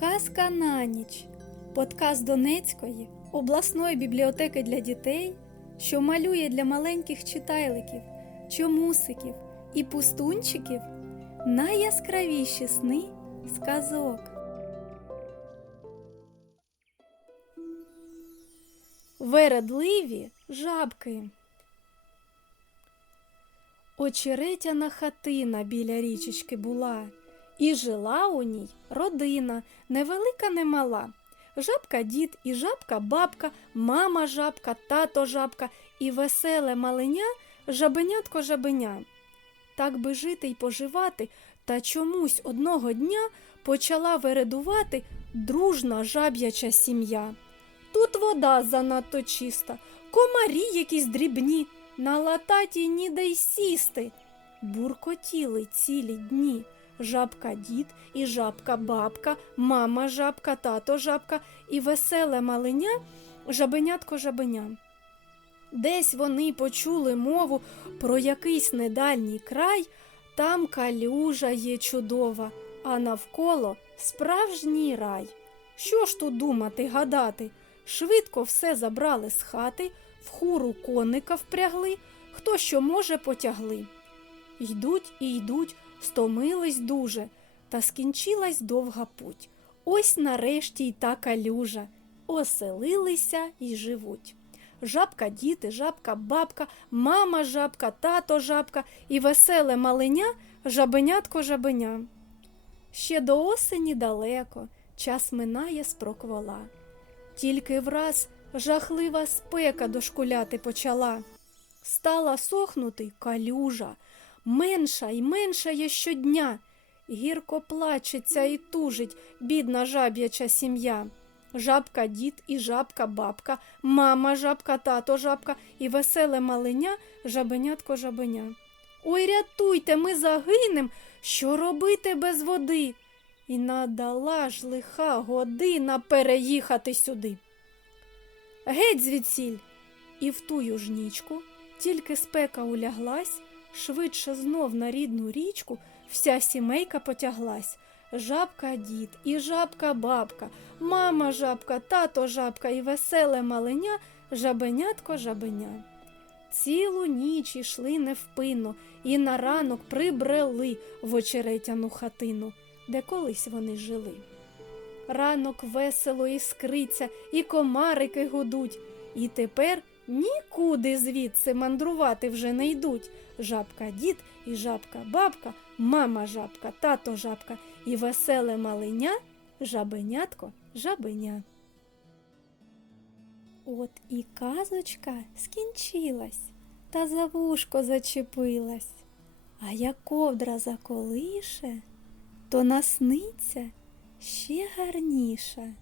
Казка на ніч. Подкаст Донецької обласної бібліотеки для дітей, що малює для маленьких читайликів, чомусиків і пустунчиків найяскравіші сни сказок. Вередливі жабки. Очеретяна хатина біля річечки була, і жила у ній родина, невелика, не мала. Жабка дід і жабка бабка, мама жабка, тато жабка і веселе маленя жабенятко жабеня. Так би жити й поживати, та чомусь одного дня почала вередувати дружна жаб'яча сім'я. Тут вода занадто чиста, комарі якісь дрібні, на лататі ніде й сісти. Буркотіли цілі дні. Жабка дід і жабка бабка, мама жабка, тато жабка і веселе маленя жабенятко жабеня. Десь вони почули мову про якийсь недальній край, там калюжа є чудова, а навколо справжній рай. Що ж тут думати, гадати? Швидко все забрали з хати, в хуру коника впрягли, хто що може потягли. Йдуть і йдуть, стомились дуже, та скінчилась довга путь. Ось нарешті й та калюжа. Оселилися й живуть. Жабка діти, жабка бабка, мама жабка, тато жабка і веселе маленя жабенятко жабеня. Ще до осені далеко, час минає спроквола. Тільки враз жахлива спека дошкуляти почала. Стала сохнути калюжа, менша й меншає щодня. Гірко плачеться і тужить бідна жаб'яча сім'я. Жабка дід і жабка бабка, мама жабка, тато жабка і веселе маленя жабенятко жабеня. Ой, рятуйте, ми загинем, що робити без води? І надала ж лиха година переїхати сюди. Геть звідсіль. І в тую ж нічку, тільки спека уляглась, швидше знов на рідну річку вся сімейка потяглась. Жабка дід і жабка бабка, мама жабка, тато жабка і веселе маленя, жабенятко жабеня. Цілу ніч ішли невпинно і на ранок прибрели в очеретяну хатину, де колись вони жили. Ранок весело іскриться, і комарики гудуть, і тепер нікуди звідси мандрувати вже не йдуть. Жабка дід і жабка бабка, мама жабка, тато жабка і веселе маленя, жабенятко жабеня. От і казочка скінчилась, та за вушко зачепилась. А як ковдра заколише, то насниться ще гарніше.